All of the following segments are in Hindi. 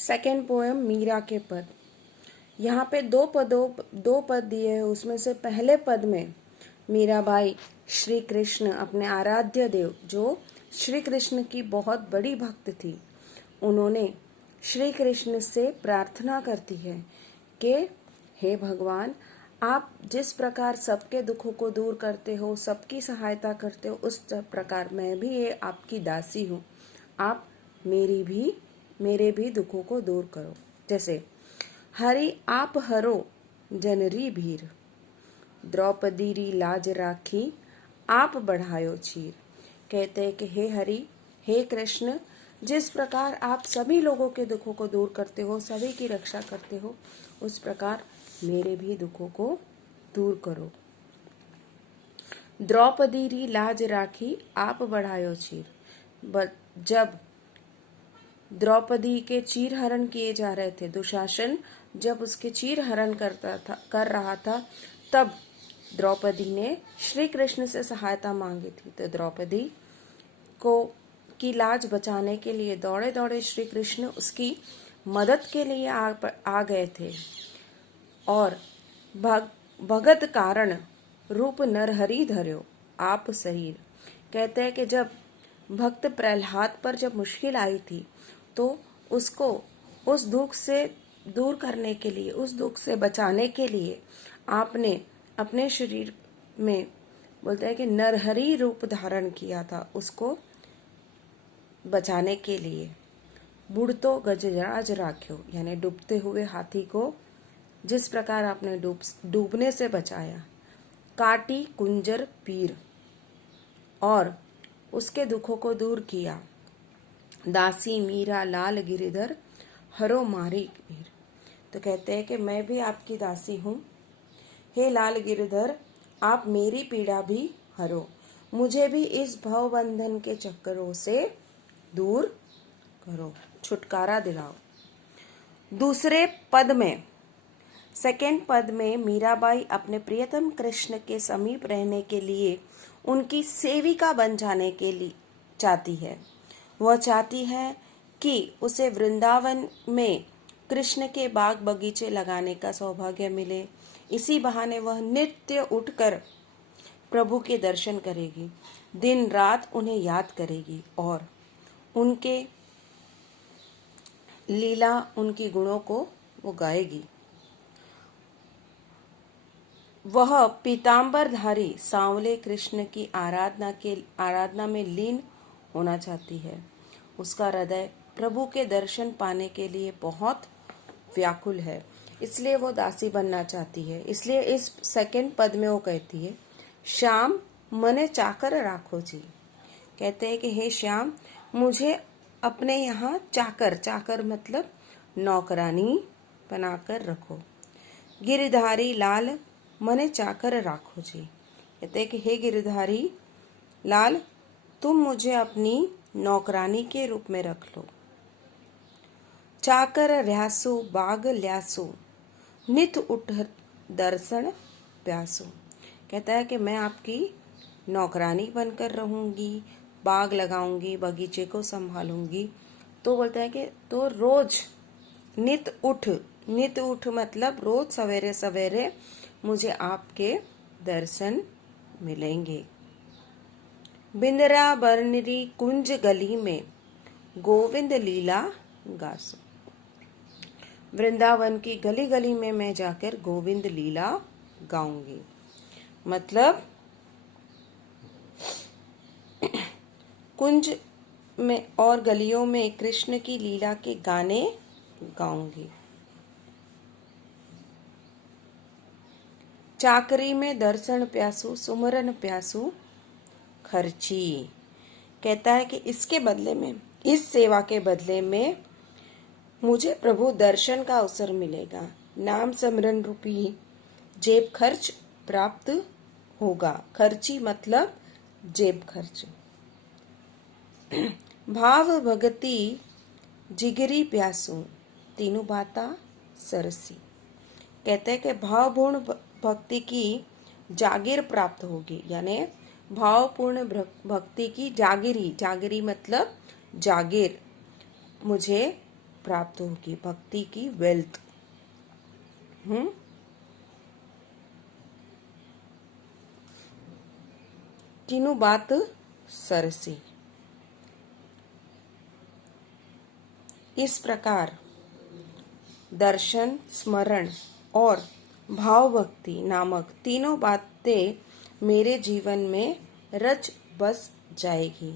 सेकेंड पोएम मीरा के पद। यहाँ पे दो पद दिए हैं। उसमें से पहले पद में मीराबाई श्री कृष्ण अपने आराध्य देव जो श्री कृष्ण की बहुत बड़ी भक्त थी, उन्होंने श्री कृष्ण से प्रार्थना करती है कि हे भगवान, आप जिस प्रकार सबके दुखों को दूर करते हो, सबकी सहायता करते हो, उस प्रकार मैं भी ये आपकी दासी हूँ। आप मेरे भी दुखों को दूर करो। जैसे हरि आप हरो जनरी भीर, द्रौपदी री लाज राखी आप बढ़ायो चीर। कहते हैं कि हे हरि, हे कृष्ण, जिस प्रकार आप सभी लोगों के दुखों को दूर करते हो, सभी की रक्षा करते हो, उस प्रकार मेरे भी दुखों को दूर करो। द्रौपदी री लाज राखी आप बढ़ायो चीर। जब द्रौपदी के चीर हरण किए जा रहे थे, दुशासन जब उसके चीर हरण कर रहा था, तब द्रौपदी ने श्री कृष्ण से सहायता मांगी थी। तो द्रौपदी को की लाज बचाने के लिए दौड़े दौड़े श्री कृष्ण उसकी मदद के लिए आ गए थे। और भगत कारण रूप नरहरि धर्यो आप शरीर। कहते हैं कि जब भक्त प्रहलाद पर जब मुश्किल आई थी, तो उसको उस दुख से दूर करने के लिए, उस दुख से बचाने के लिए आपने अपने शरीर में, बोलते हैं कि नरहरि रूप धारण किया था उसको बचाने के लिए। बुढ़तो गजराज राख्यो, यानी डूबते हुए हाथी को जिस प्रकार आपने डूबने से बचाया। काटी कुंजर पीर, और उसके दुखों को दूर किया। दासी मीरा लाल गिरिधर हरो मारी वीर। तो कहते हैं कि मैं भी आपकी दासी हूँ। हे लाल गिरिधर, आप मेरी पीड़ा भी हरो, मुझे भी इस भवबंधन के चक्करों से दूर करो, छुटकारा दिलाओ। दूसरे पद में, सेकेंड पद में मीराबाई अपने प्रियतम कृष्ण के समीप रहने के लिए उनकी सेविका बन जाने के लिए चाहती है। वह चाहती है कि उसे वृंदावन में कृष्ण के बाग बगीचे लगाने का सौभाग्य मिले। इसी बहाने वह नित्य उठकर प्रभु के दर्शन करेगी, दिन रात उन्हें याद करेगी और उनके लीला, उनकी गुणों को वो गाएगी। वह पीतांबरधारी सांवले कृष्ण की आराधना में लीन होना चाहती है। उसका हृदय प्रभु के दर्शन पाने के लिए बहुत व्याकुल है, इसलिए वो दासी बनना चाहती है। इसलिए इस सेकंड पद में वो कहती है, श्याम मने चाकर राखो जी। कहते हैं कि हे श्याम, मुझे अपने यहाँ चाकर मतलब नौकरानी बनाकर रखो। गिरधारी लाल मने चाकर राखो जी। कहते हैं कि हे गिरधारी लाल, तुम मुझे अपनी नौकरानी के रूप में रख लो। चाकर र्यासु बाग ल्यासु, नित उठ दर्शन प्यासु। कहता है कि मैं आपकी नौकरानी बनकर रहूंगी, बाग लगाऊंगी, बगीचे को संभालूंगी। तो बोलता है कि तो रोज नित उठ मतलब रोज सवेरे सवेरे मुझे आपके दर्शन मिलेंगे। बिंदरा बरनरी कुंज गली में गोविंद लीला गासो। वृंदावन की गली गली में मैं जाकर गोविंद लीला गाऊंगी। मतलब कुंज में और गलियों में कृष्ण की लीला के गाने गाऊंगी। चाकरी में दर्शन प्यासू सुमरन प्यासू खर्ची। कहता है कि इसके बदले में, इस सेवा के बदले में मुझे प्रभु दर्शन का अवसर मिलेगा, नाम सिमरन रूपी जेब खर्च प्राप्त होगा। खर्ची मतलब जेब खर्च। भाव भगति जिगरी प्यासू तीनों बाता सरसी। कहते हैं कि भावपूर्ण भक्ति की जागीर प्राप्त होगी, यानी भावपूर्ण भक्ति की जागिरी मतलब जागीर मुझे प्राप्त होगी, भक्ति की वेल्थ। तीनों बात सरसी। इस प्रकार दर्शन, स्मरण और भाव भक्ति नामक तीनों बातें मेरे जीवन में रच बस जाएगी।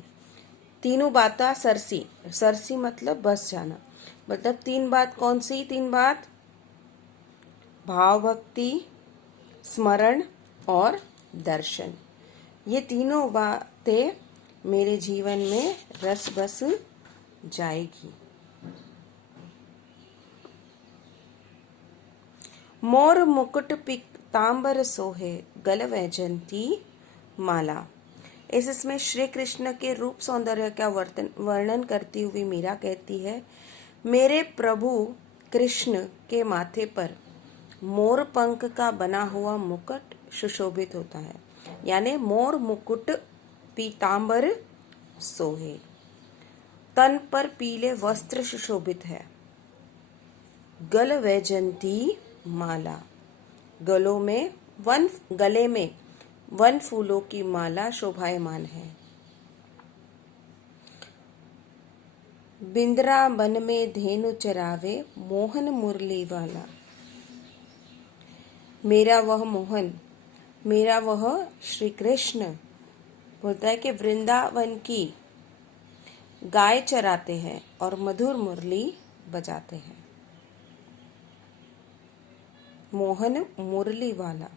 तीनों बातें सरसी, सरसी मतलब बस जाना। मतलब तीन बात, कौन सी तीन बात? भाव भक्ति, स्मरण और दर्शन। ये तीनों बातें मेरे जीवन में रस बस जाएगी। मोर मुकुट पीतांबर सोहे, गल वैजंती माला। इसमें श्री कृष्ण के रूप सौंदर्य का वर्णन करती हुई मीरा कहती है, मेरे प्रभु कृष्ण के माथे पर मोर पंख का बना हुआ मुकुट सुशोभित होता है। यानी मोर मुकुट पीतांबर सोहे, तन पर पीले वस्त्र सुशोभित है। गल वैजंती माला, गले में वन फूलों की माला शोभायमान है। बिंद्रावन में धेनु चरावे, मोहन मुरली वाला। मेरा वह मोहन, मेरा वह श्री कृष्ण बोलता है कि वृंदावन की गाय चराते हैं और मधुर मुरली बजाते हैं। मोहन मुरली वाला।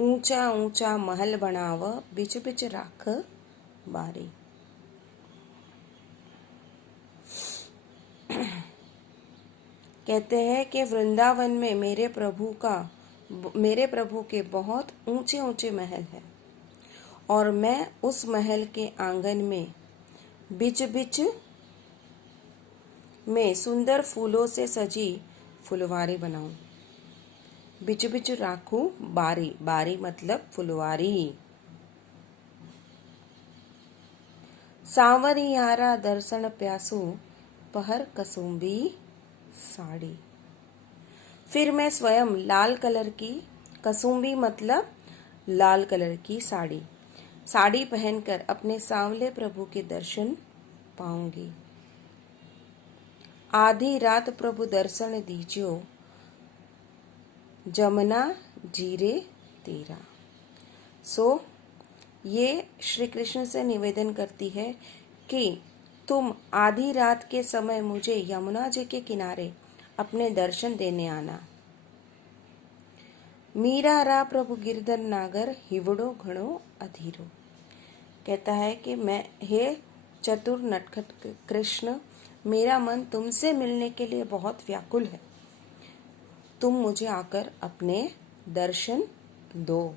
ऊंचा ऊंचा महल बनाव, बिच बिच राख बारी। कहते हैं कि वृंदावन में मेरे प्रभु के बहुत ऊंचे ऊंचे महल हैं और मैं उस महल के आंगन में बीच बीच में सुंदर फूलों से सजी फुलवारी बनाऊं। बिच बिच राखूं बारी, बारी मतलब फुलवारी। सांवरियारा दर्शन प्यासू, पहर कसुम्बी साड़ी। फिर मैं स्वयं लाल कलर की, कसुम्बी मतलब लाल कलर की साड़ी पहनकर अपने सांवले प्रभु के दर्शन पाऊंगी। आधी रात प्रभु दर्शन दीजियो, जमुना जीरे तेरा। ये श्री कृष्ण से निवेदन करती है कि तुम आधी रात के समय मुझे यमुना जी के किनारे अपने दर्शन देने आना। मीरा रा प्रभु गिरधर नागर, हिवड़ो घणो अधीरो। कहता है कि मैं, हे चतुर नटखट कृष्ण, मेरा मन तुमसे मिलने के लिए बहुत व्याकुल है। तुम मुझे आकर अपने दर्शन दो।